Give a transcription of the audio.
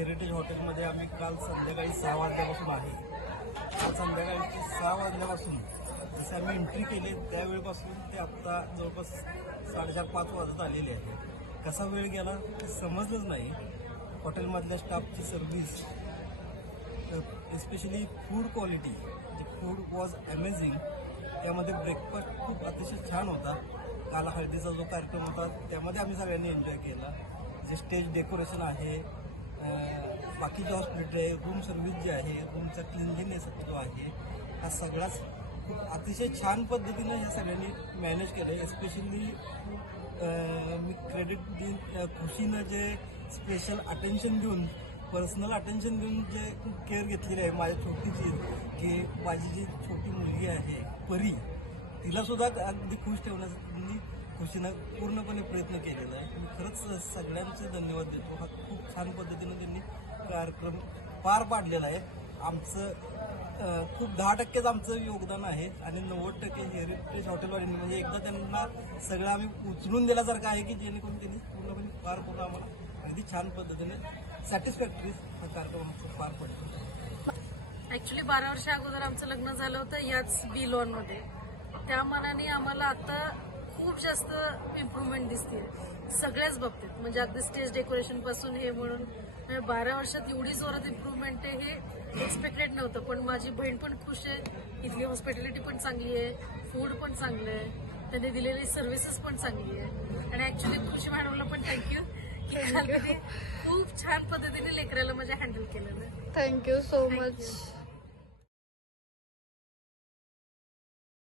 Heritage हॉटेलमध्ये आम्ही काल संध्याकाळी 6 वाजल्यापासून आहे. काल संध्याकाळी 6 वाजल्यापासून जसे आम्ही एंट्री केली त्यावेळेपासून ते आत्ता जवळपास 4:30-5 वाजत आलेले आहे. कसा वेळ गेला ते समजलंच नाही. हॉटेलमधल्या स्टाफची service, especially food quality, food was amazing. त्यामध्ये ब्रेकफास्ट खूप अतिशय छान होता. काल हळदीचा जो कार्यक्रम होता त्यामध्ये आम्ही सगळ्यांनी एन्जॉय केला. जे स्टेज डेकोरेशन आहे, बाकीचे हॉस्पिटल आहे, रूम सर्व्हिस जी आहे, रूमचा क्लिनलीनेस जो आहे, हा सगळाच खूप अतिशय छान पद्धतीनं ह्या सगळ्यांनी मॅनेज केलं आहे. एस्पेशली मी क्रेडिट देईन खुशीनं जे स्पेशल अटेन्शन देऊन, पर्सनल अटेन्शन देऊन जे खूप केअर घेतलेली आहे माझ्या छोटीची, की माझी जी छोटी मुलगी आहे परी, तिला सुद्धा अगदी खुश ठेवण्यासाठी त्यांनी खुशीनं पूर्णपणे प्रयत्न केलेला आहे. मी खरंच सगळ्यांचे धन्यवाद देतो. हा खूप छान पद्धतीनं त्यांनी कार्यक्रम पार पाडलेला आहे. आमचं खूप 10%च आमचं योगदान आहे आणि 90% हेरिटेज हॉटेलवाल्यांनी, म्हणजे एकदा त्यांना सगळं आम्ही उचलून दिल्यासारखं आहे की जेणेकरून त्यांनी पूर्णपणे पार करून आम्हाला अगदी छान पद्धतीने सॅटिस्फॅक्टरी हा कार्यक्रम आमचा पार पडतो. ऍक्च्युली 12 वर्षा अगोदर आमचं लग्न झालं होतं याच बी लॉनमध्ये. त्या मानाने आम्हाला आता खूप जास्त इम्प्रूव्हमेंट दिसते सगळ्याच बाबतीत. म्हणजे अगदी स्टेज डेकोरेशन पासून हे म्हणून 12 वर्षात एवढी जोरात इम्प्रूव्हमेंट आहे हे एक्सपेक्टेड नव्हतं. पण माझी बहीण पण खुश आहे. इथली हॉस्पिटॅलिटी पण चांगली आहे, फूड पण चांगलं आहे, त्यांनी दिलेली सर्व्हिसेस पण चांगली आहे. आणि ऍक्च्युली तुळशी मॅडमला पण थँक्यू की खूप छान पद्धतीने लेकराला माझ्या हँडल केलेलं. Thank you so much.